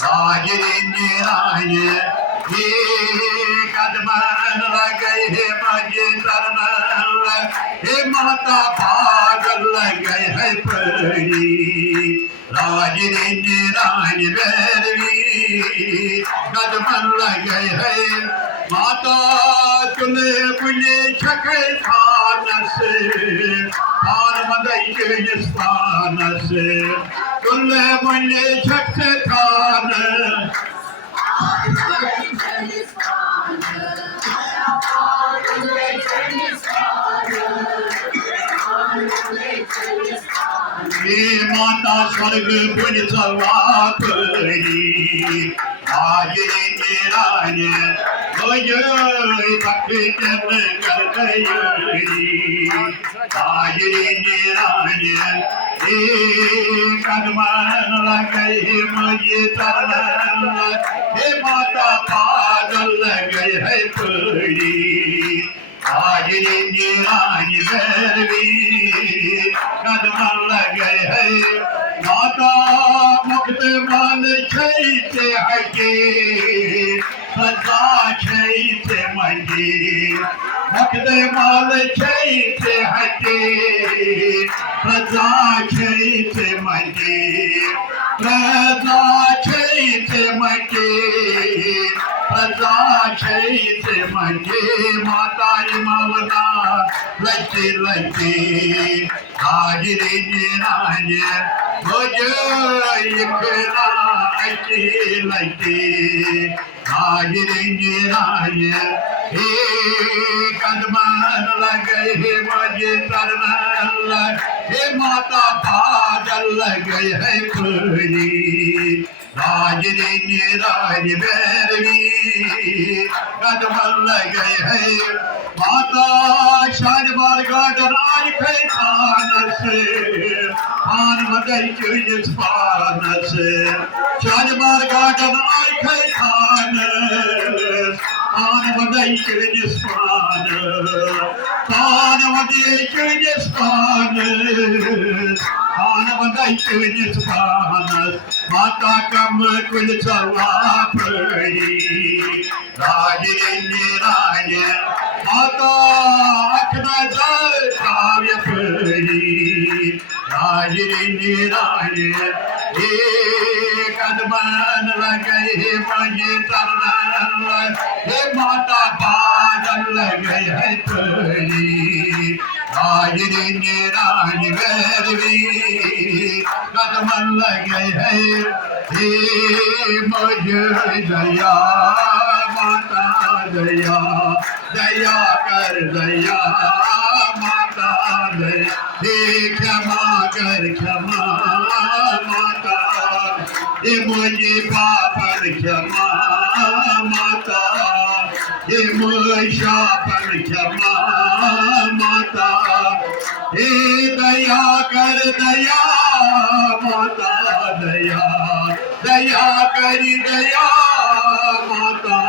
राजराय कदमन लगे हे मजे चरण हे माता पागल लगे है परी राजराय बैरवी कदमन लगे है माता तुले मुझे छके खान से खान मदई स्थान से तुले मुझे छके खान माता स्वर्ग पुज सवापरी राजराय भक्ति जन कर गई राजराय कदमन लगे मुझे चरण हे माता पागल लगे है परी राजराय बैरवी कदमन लगे है माता मुक्त मन छैते हके सदा छैते मंगे मुक्त मन छैते हके सदा छैते मंगे सदा छैते मंगे सदा छैते मंगे माता मवना लगे लगे राजराय मुझे इकरा लगे राजराय हे कदमन लगे हे मुझे चरण हे माता पागल लगे है परी राजराय बैरवी कदमन लगे है माता शानबार गार्डन आज खान से खान मदई स्थान से शानबार गार्डन आज खान खान मदई स्थान खान मदई स्थान खान मदई स्थान माता कम कुल सवापरी राजराय माता अखना काव्य परी राजराय हे कदमन लगे हे मुझे चरण हे माता पागल लगे है परी राजराय बैरवी कदमन लगे है हे मुझे दया माता दया दया कर दया माता दया हे क्षमा कर क्षमा माता हे मुझे पापन क्षमा माता हे मुझे शापन क्षमा माता हे दया कर दया माता दया दया कर दया माता।